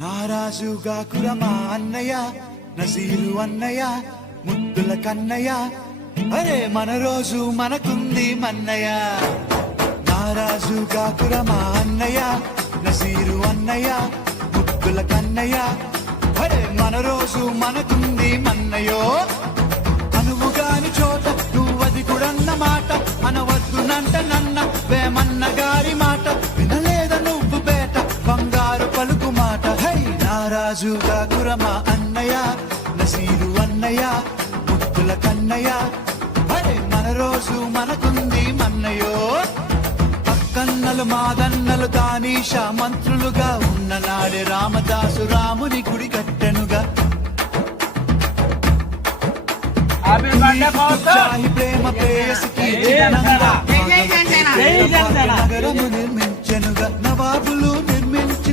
నారాజుగా కురమా అన్నయ్య నజీరు అన్నయ్య ముద్దుల కన్నయ్య అరే మన రోజు మనకుంది మన్నయ్య నారాజుగా కురమా అన్నయ్య నజీరు అన్నయ్య ముద్దుల కన్నయ్య అరే మన రోజు మనకుంది మన్నయ్యో అనువుగాని చోట నువ్వది కూడన్న మాట అనవద్దునంట నన్న వేమన్న గారి మాట వినలేద నువ్వు బేట బంగారు పలుకు మాట హై నారాజుగా కురమా అన్నయ్య నసీరు అన్నయ్య ముద్దుల కన్నయ్య అరే మన రోజు మనకుంది మన్నయ్యో పక్కన్నలు మాదన్నలు తానీషా మంత్రులుగా ఉన్న నాడే రామదాసు రాముని గుడి కట్టెనుగా ప్రేమ ప్రేయసికి నగరము నిర్మించెనుగా నవాబులు